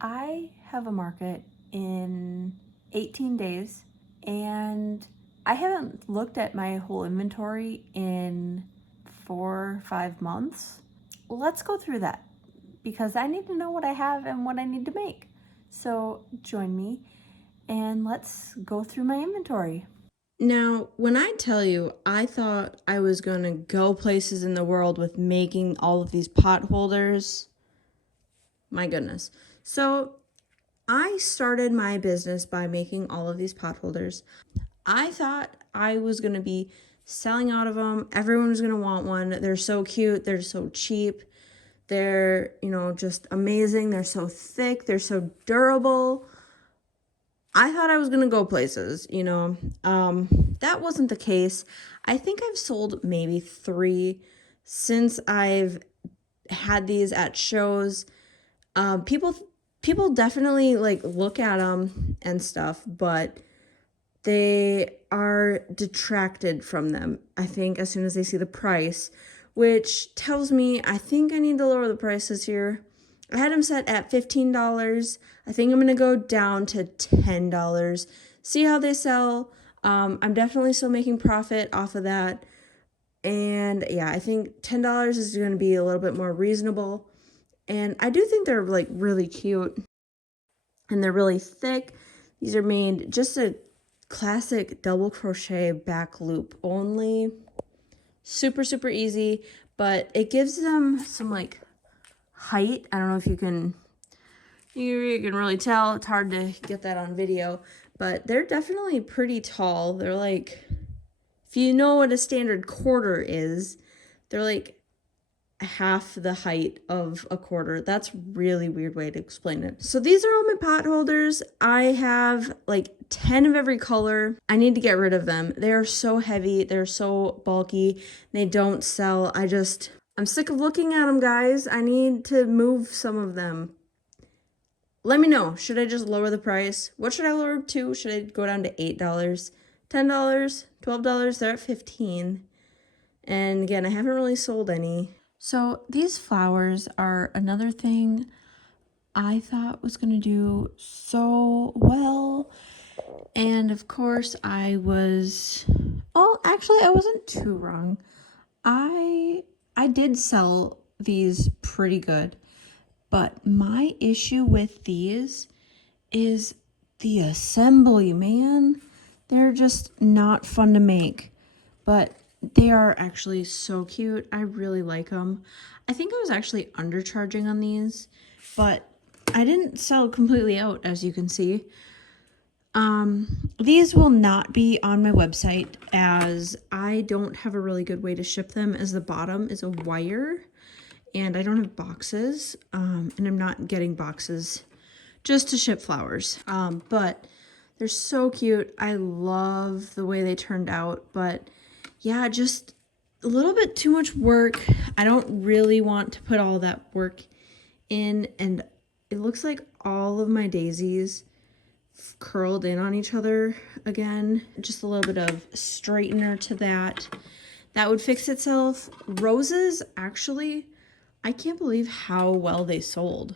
I have a market in 18 days and I haven't looked at my whole inventory in 4 or 5 months. Let's go through that because I need to know what I have and what I need to make. So join me and let's go through my inventory. Now, when I tell you, I thought I was going to go places in the world with making all of these pot holders. My goodness. So, I started my business by making all of these pot holders. I thought I was going to be selling out of them. Everyone was going to want one. They're so cute. They're so cheap. They're, just amazing. They're so thick. They're so durable. I thought I was going to go places. That wasn't the case. I think I've sold maybe 3 since I've had these at shows. People definitely like look at them and stuff, but they are detracted from them, I think, as soon as they see the price, which tells me I think I need to lower the prices here. I had them set at $15. I think I'm going to go down to $10. See how they sell. I'm definitely still making profit off of that. And yeah, I think $10 is going to be a little bit more reasonable. And I do think they're like really cute and they're really thick. These are made just a classic double crochet back loop only. Super, super easy, but it gives them some like height. I don't know if you can really tell. It's hard to get that on video, but they're definitely pretty tall. They're like, if you know what a standard quarter is, they're like half the height of a quarter. That's really weird way to explain it. So these are all my pot holders. I have like 10 of every color. I need to get rid of them. They are so heavy. They're so bulky. They don't sell. I'm sick of looking at them, guys. I need to move some of them. Let me know. Should I just lower the price? What should I lower to? Should I go down to $8, $10, $12? They're at $15. And again, I haven't really sold any. So these flowers are another thing I thought was going to do so well. And of course I wasn't too wrong. I did sell these pretty good. But my issue with these is the assembly, man. They're just not fun to make. But they are actually so cute. I really like them. I think I was actually undercharging on these, but I didn't sell completely out, as you can see. These will not be on my website as I don't have a really good way to ship them, as the bottom is a wire and I don't have boxes, and I'm not getting boxes just to ship flowers. But they're so cute. I love the way they turned out, but yeah, just a little bit too much work. I don't really want to put all that work in, and it looks like all of my daisies curled in on each other again. Just a little bit of straightener to that. That would fix itself. Roses, actually, I can't believe how well they sold.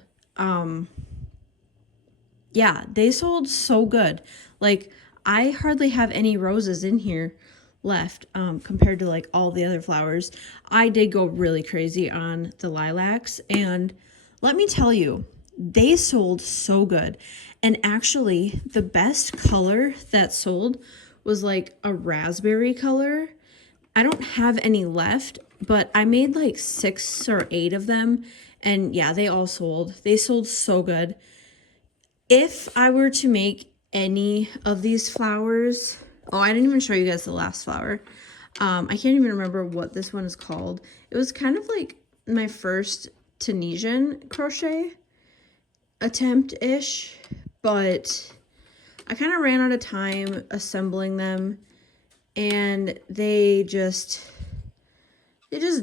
Yeah, they sold so good. Like, I hardly have any roses in here left compared to like all the other flowers. I did go really crazy on the lilacs, and let me tell you, they sold so good. And actually, the best color that sold was like a raspberry color. I don't have any left, but I made like 6 or 8 of them, and yeah, they all sold. They sold so good. If I were to make any of these flowers, oh, I didn't even show you guys the last flower. I can't even remember what this one is called. It was kind of like my first Tunisian crochet attempt-ish, but I kind of ran out of time assembling them, and they just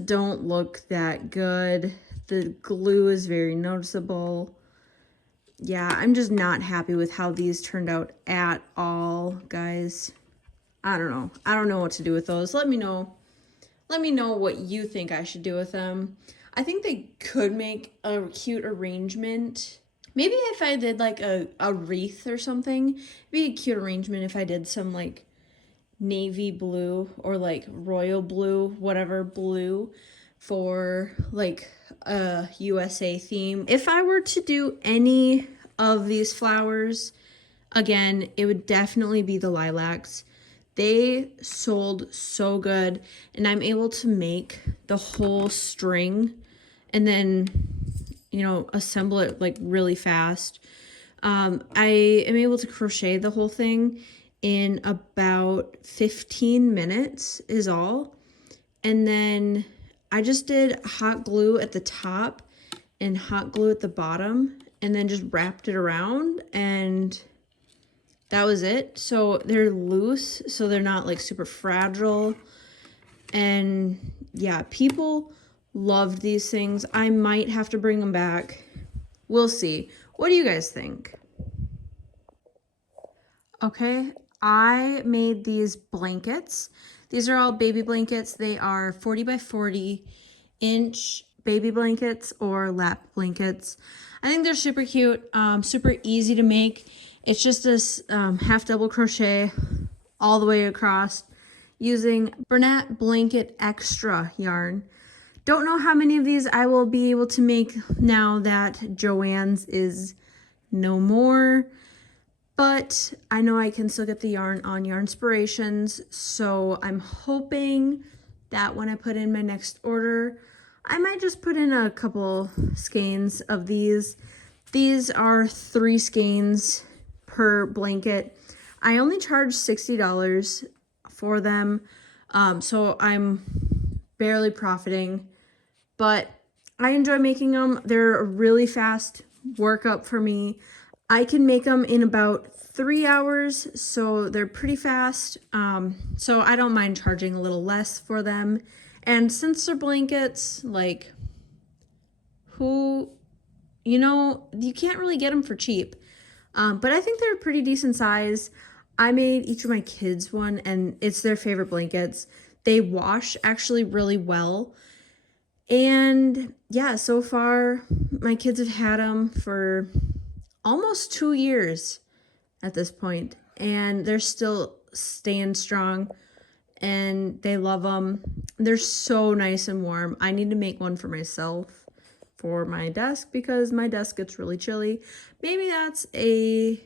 don't look that good. The glue is very noticeable. Yeah, I'm just not happy with how these turned out at all, guys. I don't know. I don't know what to do with those. Let me know. Let me know what you think I should do with them. I think they could make a cute arrangement Maybe if I did like a wreath or something, it'd be a cute arrangement if I did some like navy blue or like royal blue, whatever blue for like a USA theme. If I were to do any of these flowers, again, it would definitely be the lilacs. They sold so good, and I'm able to make the whole string and then, assemble it like really fast. I am able to crochet the whole thing in about 15 minutes, is all. And then I just did hot glue at the top and hot glue at the bottom, and then just wrapped it around, and that was it. So they're loose, so they're not like super fragile. And yeah, people loved these things. I might have to bring them back. We'll see. What do you guys think? Okay, I made these blankets. These are all baby blankets. They are 40 by 40 inch baby blankets or lap blankets. I think they're super cute, super easy to make. It's just this half double crochet all the way across using Bernat Blanket Extra yarn. Don't know how many of these I will be able to make now that Joann's is no more, but I know I can still get the yarn on Yarnspirations, so I'm hoping that when I put in my next order, I might just put in a couple skeins of these. These are 3 skeins per blanket. I only charge $60 for them, so I'm barely profiting, but I enjoy making them. They're a really fast workup for me. I can make them in about 3 hours, so they're pretty fast. So I don't mind charging a little less for them. And since they're blankets, like, you can't really get them for cheap. But I think they're a pretty decent size. I made each of my kids one, and it's their favorite blankets. They wash actually really well. And yeah, so far, my kids have had them for almost 2 years at this point, and they're still staying strong, and they love them. They're so nice and warm. I need to make one for myself for my desk because my desk gets really chilly. Maybe that's a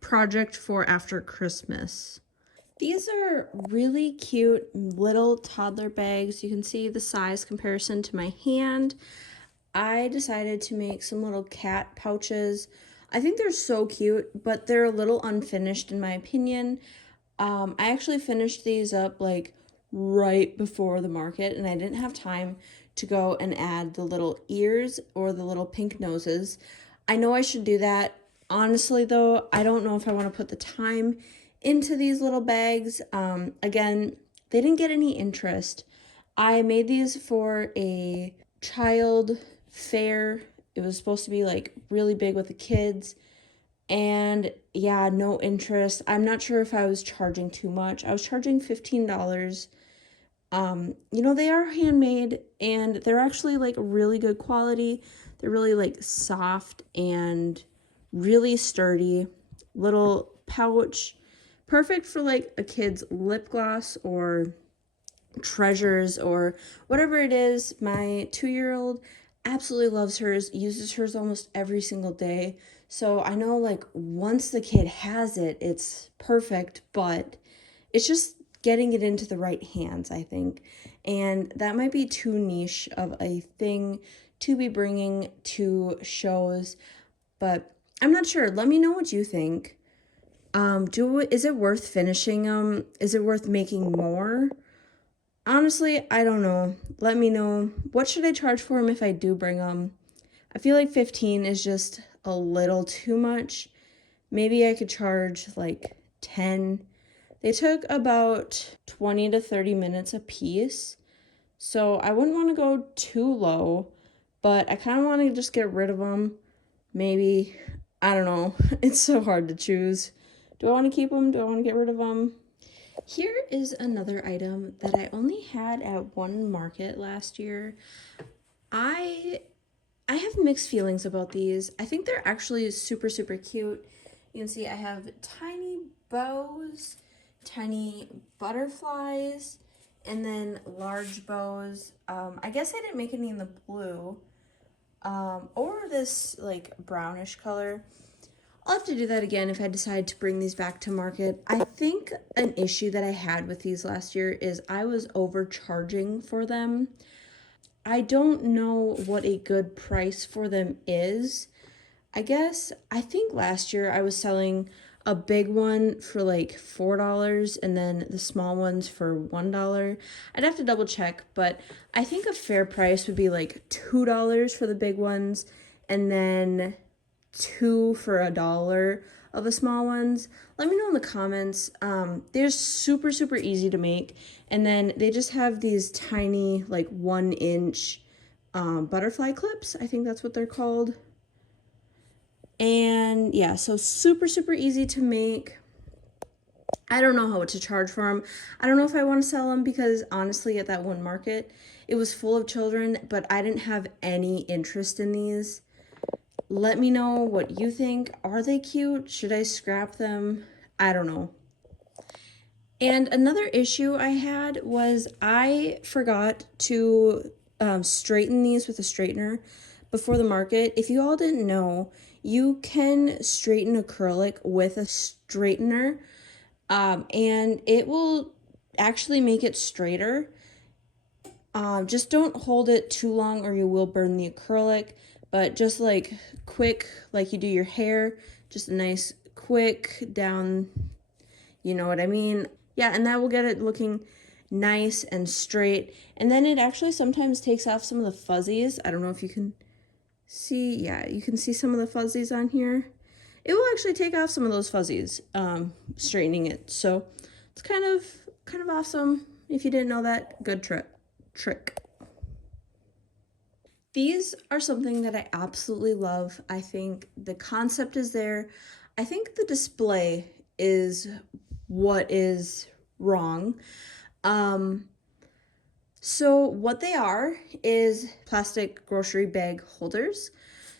project for after Christmas. These are really cute little toddler bags. You can see the size comparison to my hand. I decided to make some little cat pouches. I think they're so cute, but they're a little unfinished in my opinion. I actually finished these up like right before the market, and I didn't have time to go and add the little ears or the little pink noses. I know I should do that. Honestly though, I don't know if I want to put the time into these little bags. Again, they didn't get any interest. I made these for a child fair. It was supposed to be like really big with the kids. And yeah, no interest. I'm not sure if I was charging too much. I was charging $15. They are handmade, and they're actually like really good quality. They're really like soft and really sturdy. Little pouch, perfect for like a kid's lip gloss or treasures or whatever it is. My 2-year-old absolutely loves hers, uses hers almost every single day. So I know like once the kid has it, it's perfect, but it's just getting it into the right hands, I think. And that might be too niche of a thing to be bringing to shows, but I'm not sure. Let me know what you think. Is it worth finishing them? Is it worth making more? Honestly, I don't know. Let me know. What should I charge for them if I do bring them? I feel like 15 is just a little too much. Maybe I could charge like 10. They took about 20 to 30 minutes a piece. So I wouldn't want to go too low, but I kind of want to just get rid of them. Maybe, I don't know. It's so hard to choose. Do I want to keep them? Do I want to get rid of them? Here is another item that I only had at one market last year. I I have mixed feelings about these. I think they're actually super, super cute. You can see I have tiny bows, tiny butterflies, and then large bows. I guess I didn't make any in the blue, or this like brownish color. I'll have to do that again if I decide to bring these back to market. I think an issue that I had with these last year is I was overcharging for them. I don't know what a good price for them is. I think last year I was selling a big one for like $4 and then the small ones for $1. I'd have to double check, but I think a fair price would be like $2 for the big ones and then two for $1 of the small ones. Let me know in the comments. They're super, super easy to make. And then they just have these tiny, like 1-inch butterfly clips. I think that's what they're called. And yeah, so super, super easy to make. I don't know how to charge for them. I don't know if I want to sell them because honestly, at that one market, it was full of children, but I didn't have any interest in these. Let me know what you think. Are they cute? Should I scrap them? I don't know. And another issue I had was I forgot to straighten these with a straightener before the market. If you all didn't know, you can straighten acrylic with a straightener, and it will actually make it straighter. Just don't hold it too long or you will burn the acrylic, but just like quick, like you do your hair, just a nice quick down, you know what I mean? Yeah, and that will get it looking nice and straight. And then it actually sometimes takes off some of the fuzzies. I don't know if you can see. Yeah, you can see some of the fuzzies on here. It will actually take off some of those fuzzies, straightening it. So it's kind of awesome. If you didn't know that, good trick. These are something that I absolutely love. I think the concept is there. I think the display is what is wrong. So what they are is plastic grocery bag holders.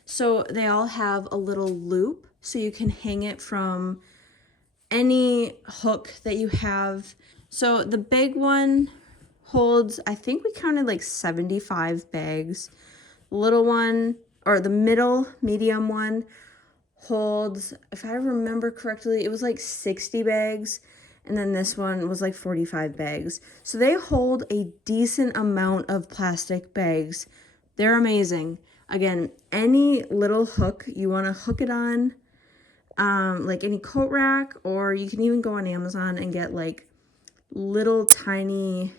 So they all have a little loop so you can hang it from any hook that you have. So the big one holds, I think we counted like 75 bags. The little one, or the middle medium one, holds, if I remember correctly, it was like 60 bags. And then this one was like 45 bags. So they hold a decent amount of plastic bags. They're amazing. Again, any little hook you want to hook it on, like any coat rack, or you can even go on Amazon and get like little tiny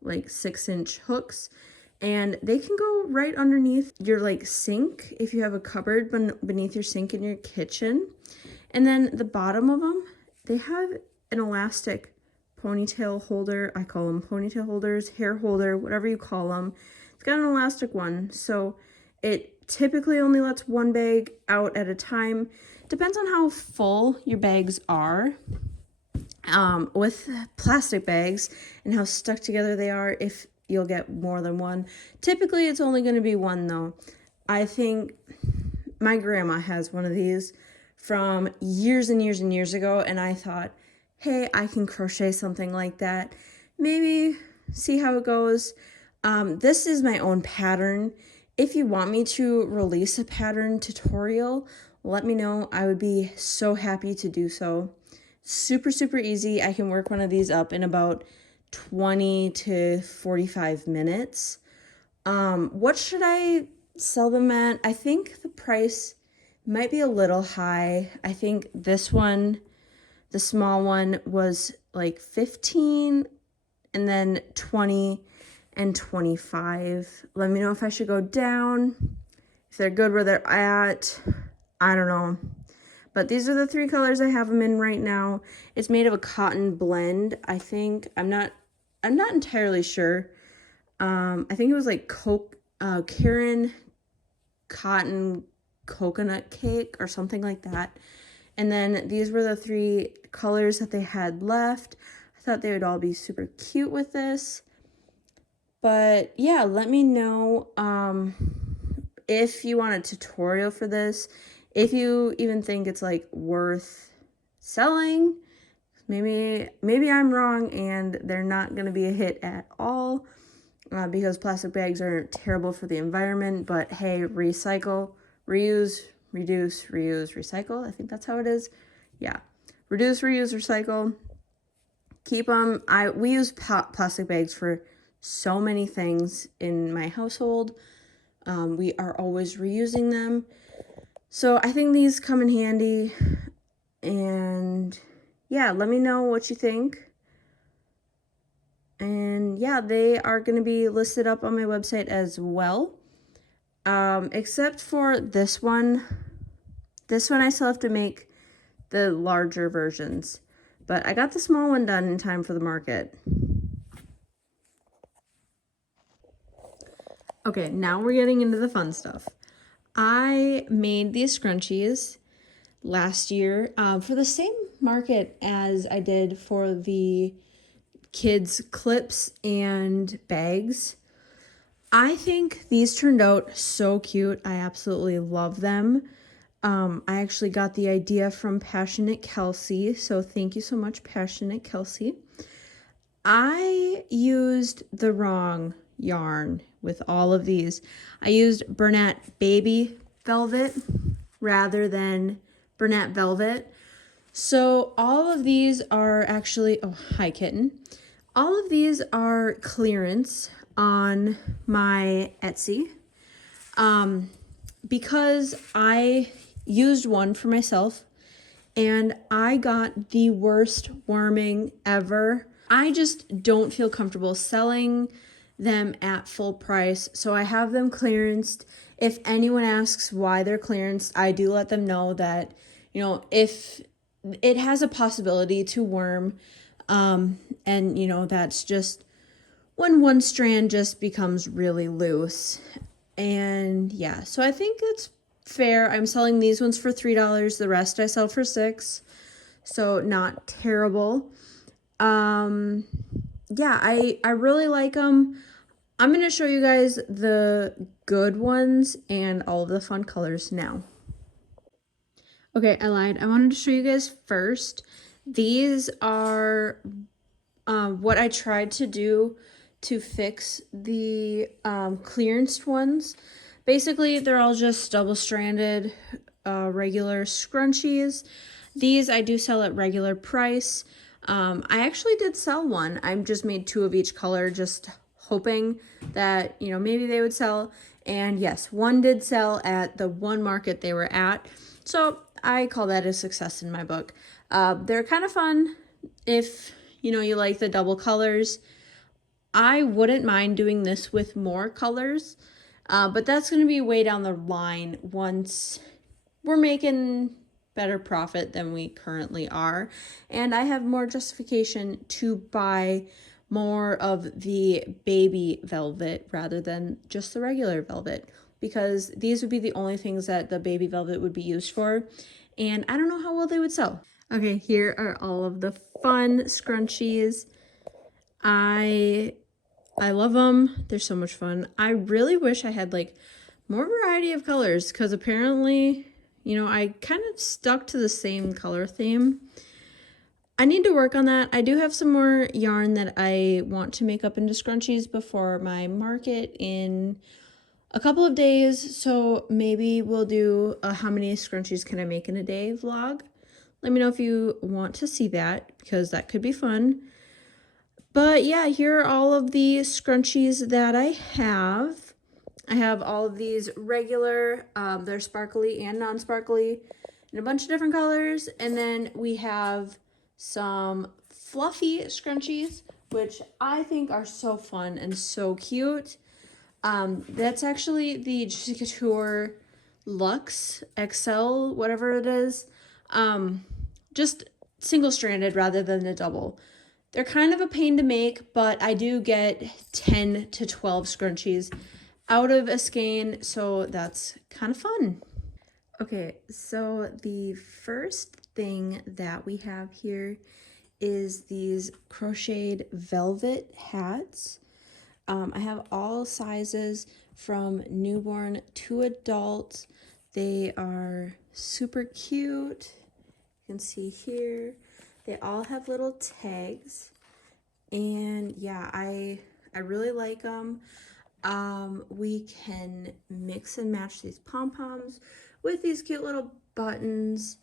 like 6-inch hooks, and they can go right underneath your like sink if you have a cupboard beneath your sink in your kitchen. And then the bottom of them, they have an elastic ponytail holder. I call them ponytail holders, hair holder, whatever you call them. It's got an elastic one, so it typically only lets one bag out at a time. Depends on how full your bags are. With plastic bags and how stuck together they are, if you'll get more than one. Typically it's only going to be one though. I think my grandma has one of these from years and years and years ago, and I thought, hey, I can crochet something like that. Maybe see how it goes. This is my own pattern. If you want me to release a pattern tutorial, let me know. I would be so happy to do so. Super, super easy. I can work one of these up in about 20 to 45 minutes. What should I sell them at? I think the price might be a little high. I think this one, the small one, was like 15 and then 20 and 25. Let me know if I should go down. If they're good where they're at, I don't know. But these are the 3 colors I have them in right now. It's made of a cotton blend, I think. I'm not entirely sure. I think it was like Karen cotton coconut cake or something like that. And then these were the 3 colors that they had left. I thought they would all be super cute with this. But yeah, let me know if you want a tutorial for this, if you even think it's like worth selling, maybe I'm wrong and they're not going to be a hit at all, because plastic bags are terrible for the environment. But hey, recycle, reuse, reduce, reuse, recycle. I think that's how it is. Yeah, reduce, reuse, recycle. Keep them. We use plastic bags for so many things in my household. We are always reusing them. So I think these come in handy. And yeah, let me know what you think. And yeah, they are going to be listed up on my website as well. Except for this one. This one I still have to make the larger versions. But I got the small one done in time for the market. Okay, now we're getting into the fun stuff. I made these scrunchies last year for the same market as I did for the kids' clips and bags. I think these turned out so cute. I absolutely love them. I actually got the idea from Passionate Kelsey, so thank you so much, Passionate Kelsey. I used the wrong yarn with all of these. I used Bernat Baby Velvet rather than Bernat Velvet. So all of these are actually, oh, hi kitten. All of these are clearance on my Etsy. Because I used one for myself and I got the worst worming ever. I just don't feel comfortable selling them at full price, so I have them clearanced. If anyone asks why they're clearanced, I do let them know that, you know, if it has a possibility to worm, and you know, that's just when one strand just becomes really loose. And yeah, so I think it's fair. I'm selling these ones for $3. The rest I sell for $6. So not terrible. Yeah, I really like them. I'm going to show you guys the good ones and all of the fun colors now. Okay, I lied. I wanted to show you guys first. These are what I tried to do to fix the clearance ones. Basically, they're all just double-stranded regular scrunchies. These I do sell at regular price. I actually did sell one. I just made 2 of each color, just hoping that, you know, maybe they would sell. And yes, one did sell at the one market they were at. So I call that a success in my book. They're kind of fun if, you know, you like the double colors. I wouldn't mind doing this with more colors, but that's going to be way down the line once we're making better profit than we currently are. And I have more justification to buy more of the baby velvet rather than just the regular velvet, because these would be the only things that the baby velvet would be used for. And I don't know how well they would sell. Okay, here are all of the fun scrunchies. I love them. They're so much fun. I really wish I had like more variety of colors, because apparently, you know, I kind of stuck to the same color theme. I need to work on that. I do have some more yarn that I want to make up into scrunchies before my market in a couple of days. So maybe we'll do a how many scrunchies can I make in a day vlog. Let me know if you want to see that, because that could be fun. But yeah, here are all of the scrunchies that I have. I have all of these regular, they're sparkly and non-sparkly in a bunch of different colors. And then we have some fluffy scrunchies, which I think are so fun and so cute. That's actually the Juicy Couture Luxe XL, whatever it is. Just single-stranded rather than the double. They're kind of a pain to make, but I do get 10 to 12 scrunchies out of a skein, so that's kind of fun. Okay, so the first thing that we have here is these crocheted velvet hats. I have all sizes from newborn to adult. They are super cute. You can see here. They all have little tags. And yeah, I really like them. We can mix and match these pom-poms with these cute little buttons.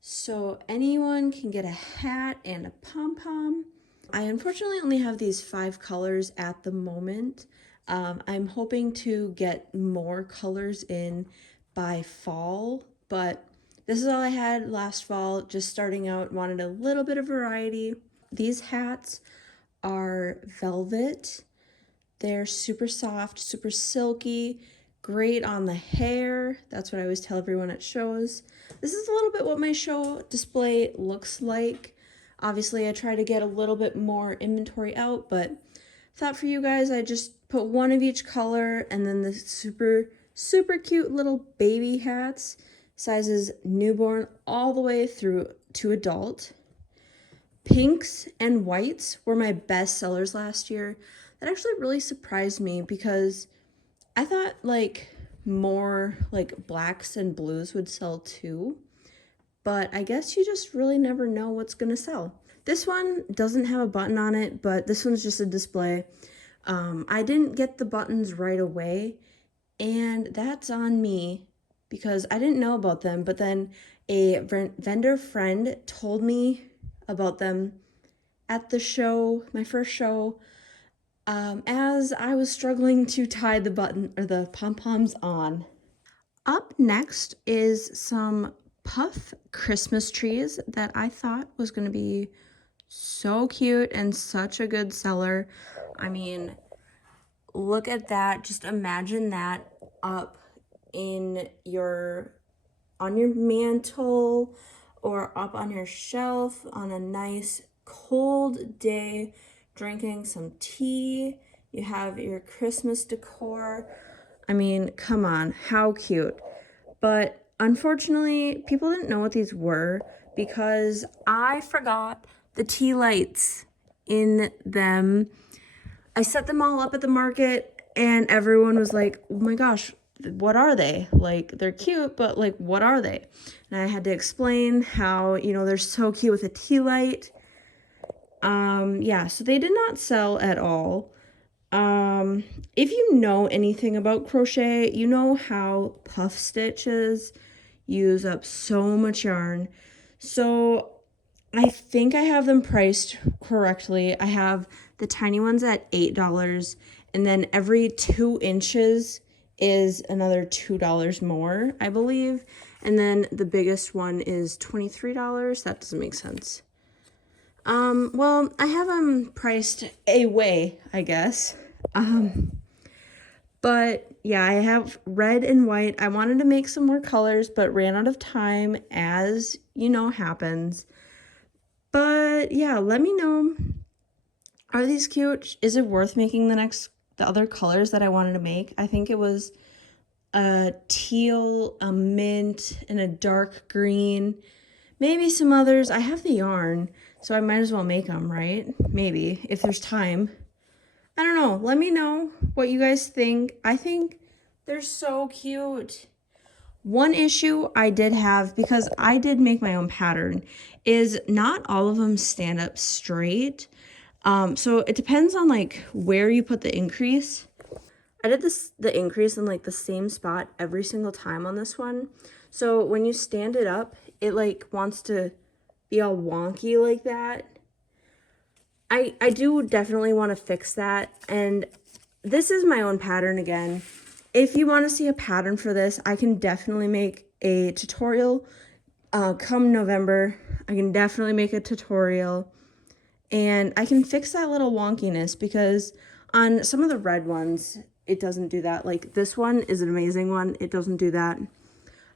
So anyone can get a hat and a pom-pom. I unfortunately only have these 5 colors at the moment. I'm hoping to get more colors in by fall, but this is all I had last fall, just starting out, wanted a little bit of variety. These hats are velvet. They're super soft, super silky, great on the hair. That's what I always tell everyone at shows. This is a little bit what my show display looks like. Obviously, I try to get a little bit more inventory out, but thought for you guys, I just put one of each color, and then the super, super cute little baby hats, sizes newborn all the way through to adult. Pinks and whites were my best sellers last year. That actually really surprised me because I thought like more like blacks and blues would sell too. But I guess you just really never know what's gonna sell. This one doesn't have a button on it, but this one's just a display. I didn't get the buttons right away, and that's on me because I didn't know about them, but then a vendor friend told me about them at the show, my first show, as I was struggling to tie the button or the pom-poms on. Up next is some puff Christmas trees that I thought was going to be so cute and such a good seller. I mean, look at that. Just imagine that up in on your mantle or up on your shelf on a nice cold day, drinking some tea. You have your Christmas decor. I mean, come on, how cute. But unfortunately, people didn't know what these were because I forgot the tea lights in them. I set them all up at the market and everyone was like, oh my gosh, what are they? Like, they're cute, but like, what are they? And I had to explain how, they're so cute with a tea light. Yeah, so they did not sell at all. If you know anything about crochet, you know how puff stitches use up so much yarn. So I think I have them priced correctly. I have the tiny ones at $8, and then every 2 inches is another $2 more, I believe. And then the biggest one is $23. That doesn't make sense. Well, I have them priced away, I guess. But yeah, I have red and white. I wanted to make some more colors, but ran out of time, as happens. But yeah, let me know. Are these cute? Is it worth making the other colors that I wanted to make? I think it was a teal, a mint, and a dark green. Maybe some others. I have the yarn, so I might as well make them, right? Maybe, if there's time. I don't know. Let me know what you guys think. I think they're so cute. One issue I did have, because I did make my own pattern, is not all of them stand up straight. So it depends on like where you put the increase. I did the increase in like the same spot every single time on this one. So when you stand it up, it like wants to be all wonky like that. I do definitely want to fix that. And this is my own pattern again. If you want to see a pattern for this, I can definitely make a tutorial. Come November, I can definitely make a tutorial. And I can fix that little wonkiness because on some of the red ones, it doesn't do that. Like this one is an amazing one. It doesn't do that.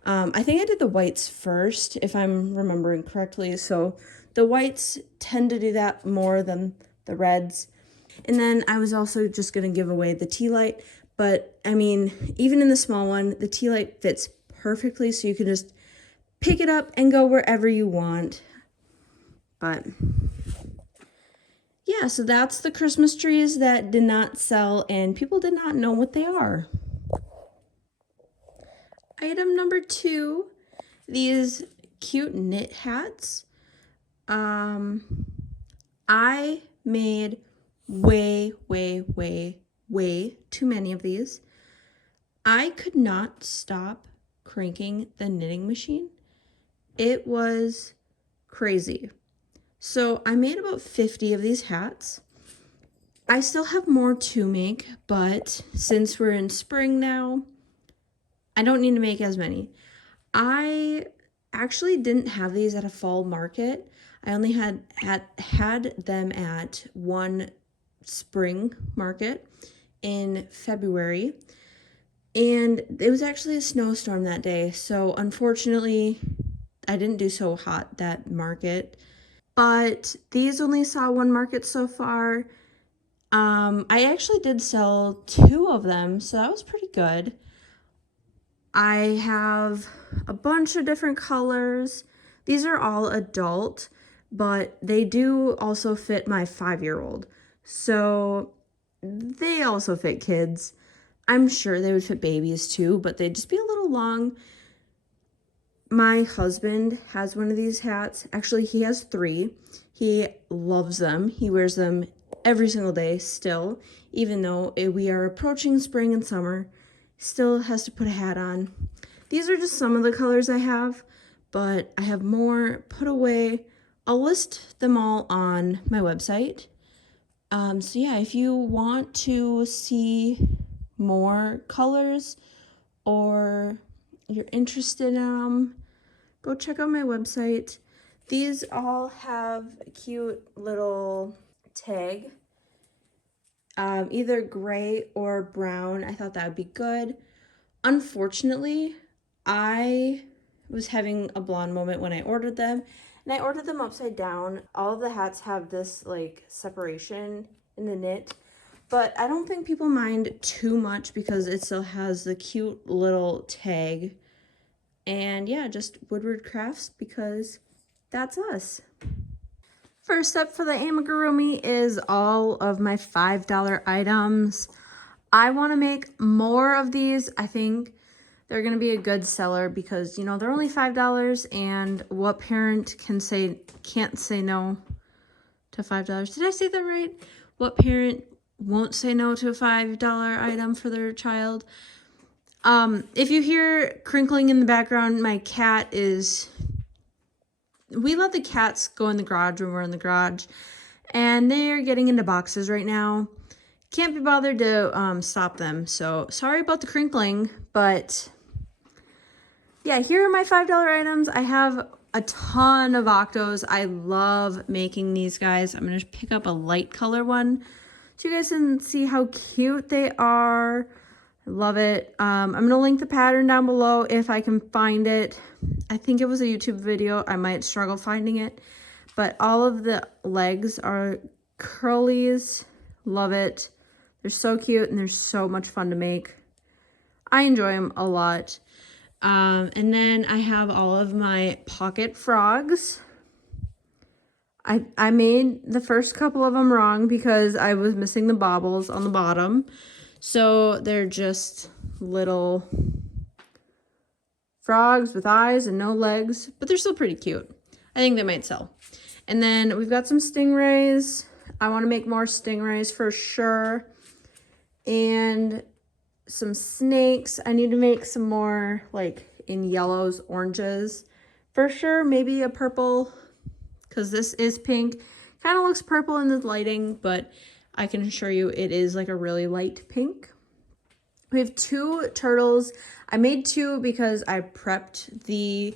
I think I did the whites first, if I'm remembering correctly. So the whites tend to do that more than the reds. And then I was also just going to give away the tea light. But I mean, even in the small one, the tea light fits perfectly. So you can just pick it up and go wherever you want. But yeah, so that's the Christmas trees that did not sell and people did not know what they are. Item number 2, these cute knit hats. I made way too many of these. I could not stop cranking the knitting machine. It was crazy. So I made about 50 of these hats. I still have more to make, but since we're in spring now, I don't need to make as many. I actually didn't have these at a fall market. I only had them at one spring market in February. And it was actually a snowstorm that day. So unfortunately, I didn't do so hot that market. But these only saw one market so far. I actually did sell 2 of them, so that was pretty good. I have a bunch of different colors. These are all adult, but they do also fit my 5-year-old. So they also fit kids. I'm sure they would fit babies too, but they'd just be a little long. My husband has one of these hats. Actually, he has 3. He loves them. He wears them every single day still, even though we are approaching spring and summer. Still has to put a hat on. These are just some of the colors I have, but I have more put away. I'll list them all on my website. So yeah, if you want to see more colors or you're interested in them, go check out my website. These all have a cute little tag, either gray or brown. I thought that would be good. Unfortunately, I was having a blonde moment when I ordered them, and I ordered them upside down. All of the hats have this like separation in the knit, but I don't think people mind too much because it still has the cute little tag. And yeah, just Woodward Crafts because that's us. First up for the amigurumi is all of my $5 items. I want to make more of these. I think they're going to be a good seller because, you know, they're only $5, and what parent can't say no to $5? Did I say that right? What parent won't say no to a $5 item for their child? If you hear crinkling in the background, my cat is... We let the cats go in the garage when we're in the garage, and they're getting into boxes right now. Can't be bothered to stop them, so sorry about the crinkling, but yeah, here are my $5 items. I have a ton of Octos. I love making these guys. I'm going to pick up a light color one so you guys can see how cute they are. I love it. I'm going to link the pattern down below if I can find it. I think it was a YouTube video. I might struggle finding it. But all of the legs are curlies. Love it. They're so cute and they're so much fun to make. I enjoy them a lot. And then I have all of my pocket frogs. I made the first couple of them wrong because I was missing the baubles on the bottom. So they're just little frogs with eyes and no legs, but they're still pretty cute. I think they might sell. And then we've got some stingrays. I want to make more stingrays for sure. And some snakes. I need to make some more like in yellows, oranges for sure. Maybe a purple because this is pink. Kind of looks purple in the lighting, but I can assure you it is like a really light pink. We have 2 turtles. I made 2 because I prepped the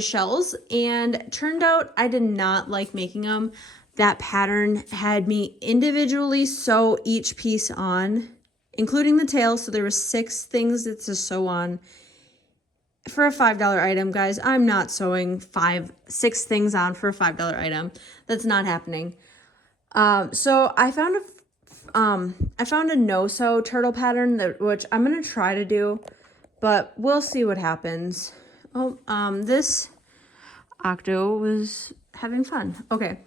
shells, and turned out I did not like making them. That pattern had me individually sew each piece on, including the tail, so there were 6 things to sew on. For a $5 item, guys, I'm not sewing 6 things on for a $5 item. That's not happening. So I found a no-sew turtle pattern which I'm gonna try to do, but we'll see what happens. Oh, this Octo was having fun. Okay.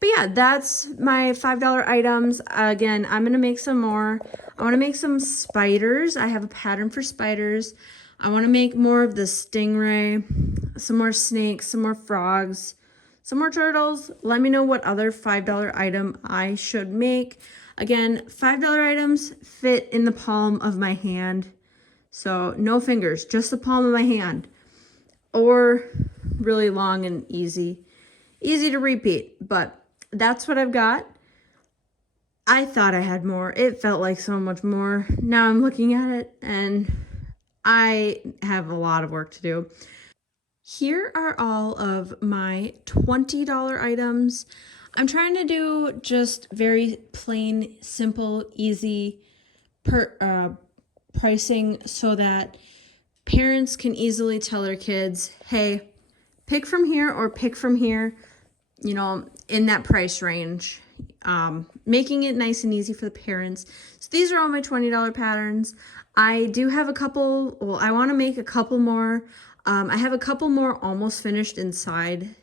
But yeah, that's my $5 items. Again, I'm going to make some more. I want to make some spiders. I have a pattern for spiders. I want to make more of the stingray, some more snakes, some more frogs, some more turtles. Let me know what other $5 item I should make. Again, $5 items fit in the palm of my hand. So no fingers, just the palm of my hand. Or really long and easy to repeat. But that's what I've got. I thought I had more. It felt like so much more. Now I'm looking at it and I have a lot of work to do. Here are all of my $20 items. I'm trying to do just very plain, simple, easy pricing so that parents can easily tell their kids, hey, pick from here or pick from here, you know, in that price range. Making it nice and easy for the parents. So these are all my $20 patterns. I do have a couple, well, I want to make a couple more. I have a couple more almost finished inside.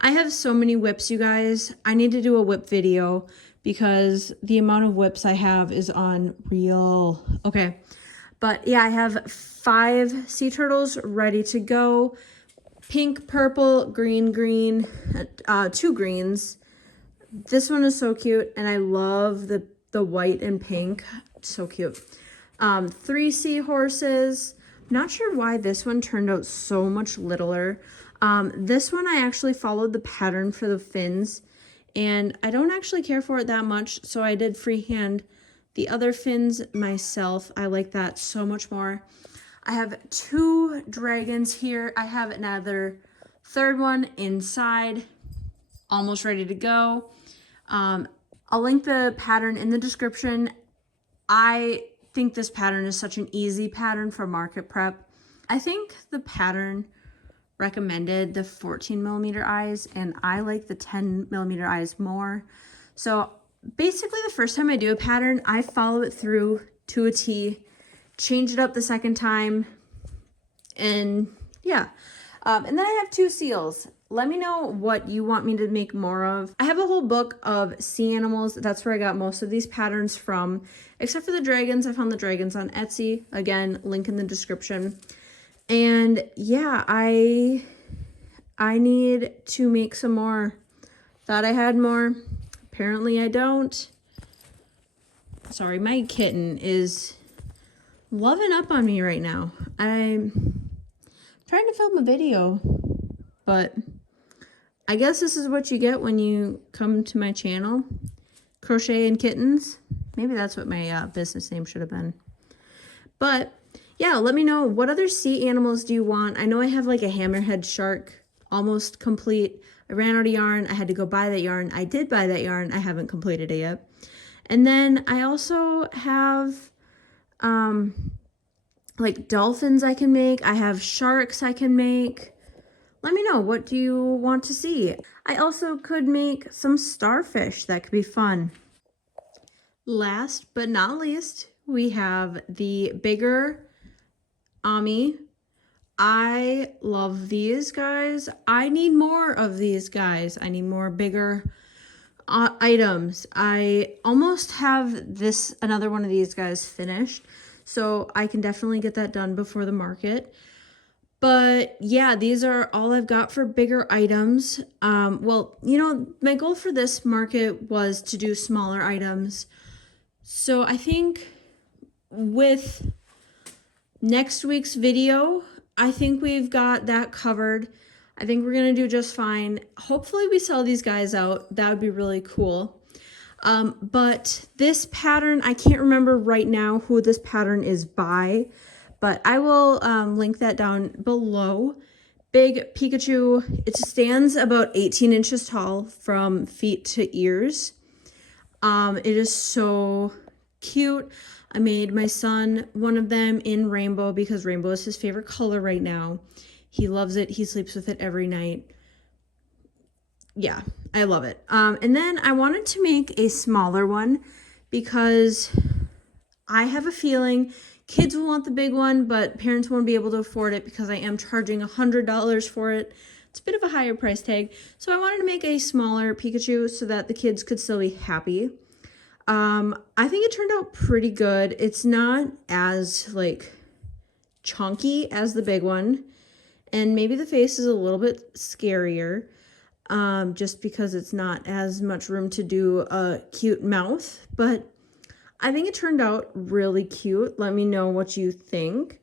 I have so many whips, you guys. I need to do a whip video because the amount of whips I have is unreal. Okay, but yeah, I have 5 sea turtles ready to go. Pink, purple, green, 2 greens. This one is so cute, and I love the white and pink. So cute. 3 seahorses. Not sure why this one turned out so much littler. This one I actually followed the pattern for the fins, and I don't actually care for it that much, so I did freehand the other fins myself. I like that so much more. I have 2 dragons here. I have another third one inside, almost ready to go. I'll link the pattern in the description. I think this pattern is such an easy pattern for market prep. I think the pattern recommended the 14mm eyes, and I like the 10mm eyes more. So basically the first time I do a pattern, I follow it through to a T, change it up the second time, and yeah. And then I have 2 seals. Let me know what you want me to make more of. I have a whole book of sea animals. That's where I got most of these patterns from, except for the dragons. I found the dragons on Etsy. Again, link in the description. And yeah, I need to make some more. Thought I had more. Apparently I don't. Sorry, my kitten is loving up on me right now. I'm trying to film a video, but I guess this is what you get when you come to my channel. Crochet and Kittens. Maybe that's what my business name should have been. But yeah, let me know, what other sea animals do you want? I know I have like a hammerhead shark almost complete. I ran out of yarn. I had to go buy that yarn. I did buy that yarn. I haven't completed it yet. And then I also have like dolphins I can make. I have sharks I can make. Let me know, what do you want to see? I also could make some starfish. That could be fun. Last but not least, we have the bigger Ami. I love these guys. I need more of these guys. I need more bigger items. I almost have another one of these guys finished, so I can definitely get that done before the market. But yeah, these are all I've got for bigger items. Well, you know, my goal for this market was to do smaller items. So I think with next week's video, I think we've got that covered. I think we're going to do just fine. Hopefully we sell these guys out. That would be really cool. But this pattern, I can't remember right now who this pattern is by, but I will link that down below. Big Pikachu. It stands about 18 inches tall from feet to ears. It is so cute. I made my son one of them in rainbow because rainbow is his favorite color right now. He loves it. He sleeps with it every night. Yeah, I love it. And then I wanted to make a smaller one because I have a feeling kids will want the big one, but parents won't be able to afford it because I am charging $100 for it. It's a bit of a higher price tag. So I wanted to make a smaller Pikachu so that the kids could still be happy. I think it turned out pretty good. It's not as like chunky as the big one, and maybe the face is a little bit scarier, just because it's not as much room to do a cute mouth, but I think it turned out really cute. Let me know what you think.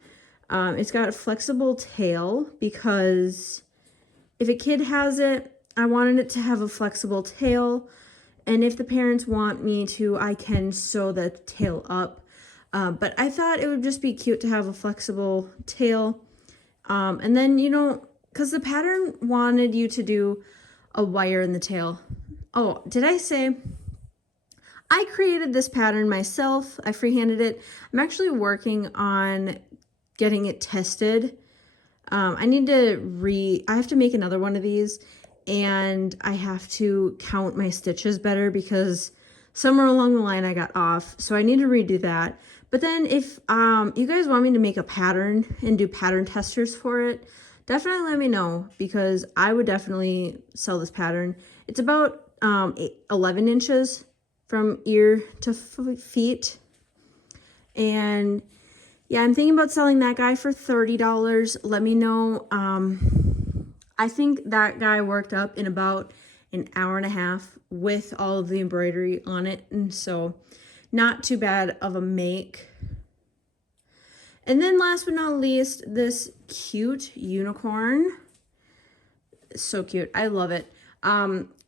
It's got a flexible tail because if a kid has it, I wanted it to have a flexible tail. And if the parents want me to, I can sew the tail up. But I thought it would just be cute to have a flexible tail. And then, you know, because the pattern wanted you to do a wire in the tail. Oh, did I say I created this pattern myself? I freehanded it. I'm actually working on getting it tested. I have to make another one of these, and I have to count my stitches better because somewhere along the line I got off. So I need to redo that. But then if you guys want me to make a pattern and do pattern testers for it, definitely let me know, because I would definitely sell this pattern. It's about 11 inches from ear to feet. And yeah, I'm thinking about selling that guy for $30. Let me know. I think that guy worked up in about an hour and a half with all of the embroidery on it. And so not too bad of a make. And then last but not least, this cute unicorn. So cute. I love it.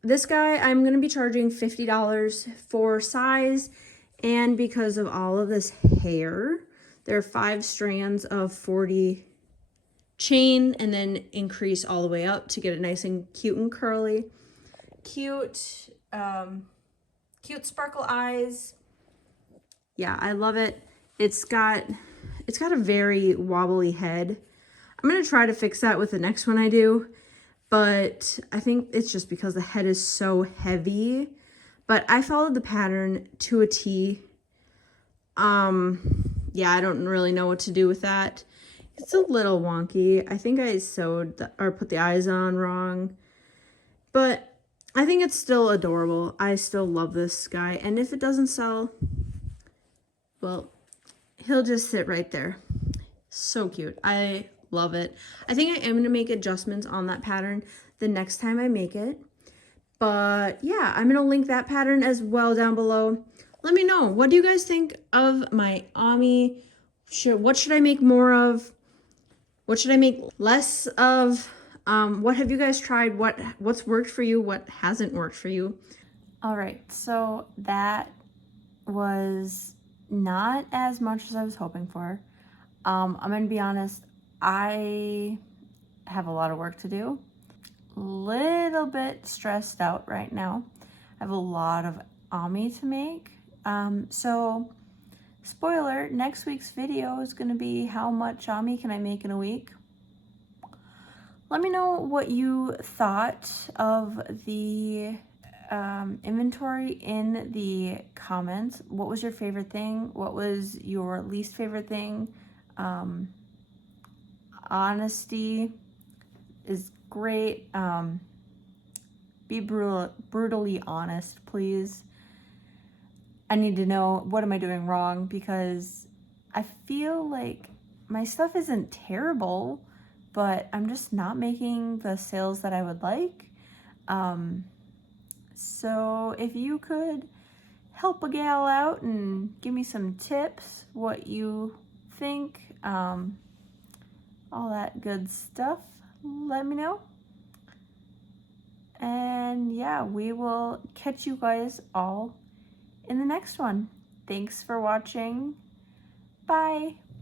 This guy, I'm going to be charging $50 for size. And because of all of this hair, there are 5 strands of 40 chain, and then increase all the way up to get it nice and cute and curly. Cute, cute sparkle eyes. Yeah, I love it. It's got a very wobbly head. I'm going to try to fix that with the next one I do, but I think it's just because the head is so heavy. But I followed the pattern to a T. Yeah, I don't really know what to do with that. It's a little wonky. I think I sewed or put the eyes on wrong, but I think it's still adorable. I still love this guy. And if it doesn't sell, well, he'll just sit right there. So cute. I love it. I think I am going to make adjustments on that pattern the next time I make it. But yeah, I'm going to link that pattern as well down below. Let me know. What do you guys think of my Ami? What should I make more of? What should I make less of? What have you guys tried? What's worked for you? What hasn't worked for you? All right, so that was not as much as I was hoping for. I'm gonna be honest, I have a lot of work to do. Little bit stressed out right now. I have a lot of Ami to make. So spoiler, next week's video is gonna be how much Ami can I make in a week. Let me know what you thought of the inventory in the comments. What was your favorite thing? What was your least favorite thing? Honesty is great. Be brutally honest, please. I need to know, what am I doing wrong? Because I feel like my stuff isn't terrible, but I'm just not making the sales that I would like. So if you could help a gal out and give me some tips, what you think, all that good stuff, let me know. And yeah, we will catch you guys all in the next one. Thanks for watching. Bye.